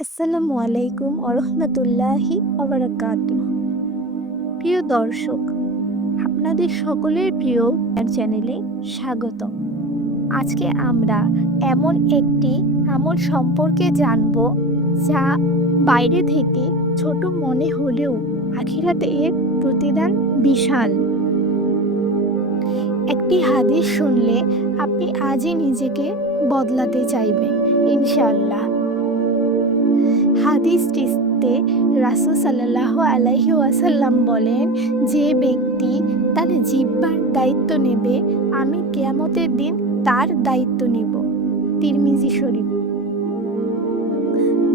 আসসালামু আলাইকুম আরহামতুল্লাহি প্রিয় দর্শক, আপনাদের সকলের প্রিয় চ্যানেলে স্বাগত আজকে আমরা এমন একটি আমল সম্পর্কে জানব যা বাইরে থেকে ছোট মনে হলেও আখিরাতে এর প্রতিদান বিশাল। একটি হাদিস শুনলে আপনি আজই নিজেকে বদলাতে চাইবেন, ইনশাআল্লাহ। হাদিসটিতে রাসুল সাল্লাহ আলাইহি ওয়াসাল্লাম বলেন, যে ব্যক্তি তার জিব্বার দায়িত্ব নেবে, আমি কেয়ামতের দিন তার দায়িত্ব নেব। তিরমিজি শরীফ।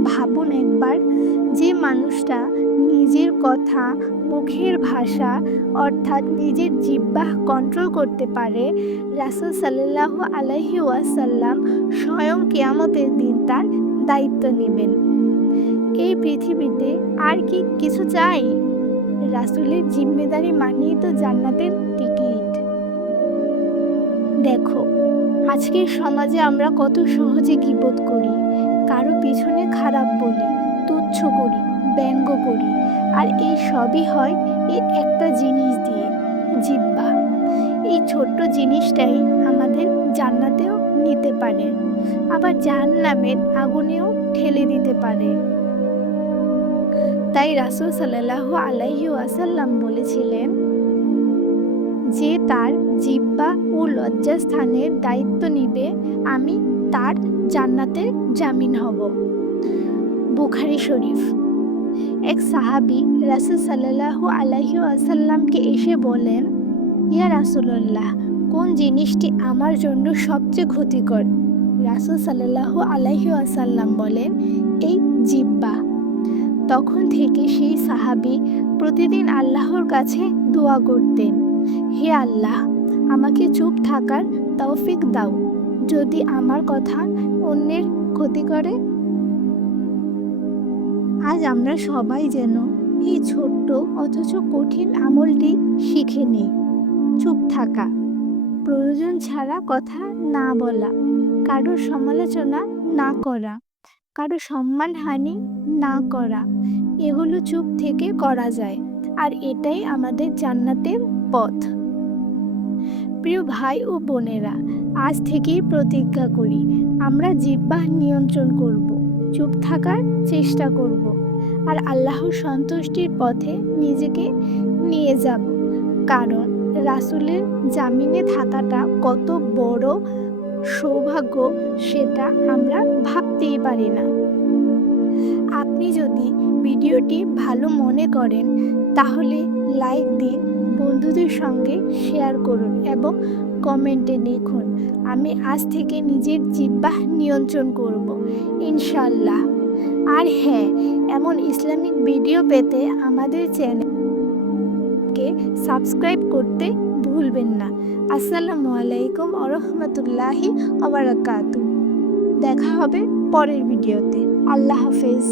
ভাবুন একবার যে মানুষটা নিজের কথা, মুখের ভাষা অর্থাৎ নিজের জিব্বাহ কন্ট্রোল করতে পারে, রাসুল সাল্লাহ আলাইহি ওয়াসাল্লাম স্বয়ং কেয়ামতের দিন তার দায়িত্ব নেবেন। এই পৃথিবীতে আর কি কিছু চাই? রাসুলের জিম্মেদারি মানিয়ে তো জান্নাতের টিকিট। দেখো আজকের সমাজে আমরা কত সহজে গিবোধ করি, কারও পিছনে খারাপ বলি, তুচ্ছ করি, ব্যঙ্গ করি, আর এই সবই হয় এই একটা জিনিস দিয়ে, জিব্বা। এই ছোট্ট জিনিসটাই আমাদের জান্নাতেও নিতে পারে, আবার জাহান্নামের আগুনেও ঠেলে দিতে পারে। তাই রাসুল সাল্লাহ আলাইহি আসাল্লাম বলেছিলেন, যে তার জিব্বা ও লজ্জাস্থানের দায়িত্ব নিবে, আমি তার জান্নাতের জামিন হব। বুখারি শরীফ। এক সাহাবি রাসুল সাল্লাহ আলাইহি আসাল্লামকে এসে বলেন, ইয়া রাসুল্লাহ কোন জিনিসটি আমার জন্য সবচেয়ে ক্ষতিকর? রাসুল সাল্লাহ আলাইহি আসাল্লাম বলেন, এই জিব্বা। তখন থেকে সেই সাহাবি প্রতিদিন আল্লাহর কাছে দোয়া করতেন, হে আল্লাহ আমাকে চুপ থাকার তৌফিক দাও, যদি আমার কথা অন্যের ক্ষতি করে। আজ আমরা সবাই যেন এই ছোট্ট অথচ কঠিন আমলটি শিখে নিই। চুপ থাকা, প্রয়োজন ছাড়া কথা না বলা, কারোর সমালোচনা না করা, কারও সম্মানহানি না করা, এগুলো চুপ থেকে করা যায়, আর এটাই আমাদের জান্নাতের পথ। প্রিয় ভাই ও বোনেরা, আজ থেকেই প্রতিজ্ঞা করি, আমরা জিব্বাহ নিয়ন্ত্রণ করব, চুপ থাকার চেষ্টা করব, আর আল্লাহর সন্তুষ্টির পথে নিজেকে নিয়ে যাব। কারণ রাসুলের জামিনে থাকাটা কত বড় সৌভাগ্য, সেটা আমরা ভাবতেই পারি না। আপনি যদি ভিডিওটি ভালো মনে করেন, তাহলে লাইক দিন বন্ধুদের সঙ্গে শেয়ার করুন এবং কমেন্টে লিখুন, আমি আজ থেকে নিজের জিব্বাহ নিয়ন্ত্রণ করব, ইনশাল্লাহ। আর হ্যাঁ এমন ইসলামিক ভিডিও পেতে আমাদের চ্যানেলকে সাবস্ক্রাইব করতে ভুলবেন না। আসসালামু আলাইকুম আরহামতুল্লাহি আবরাকাতু দেখা হবে পরের ভিডিওতে আল্লাহ হাফেজ।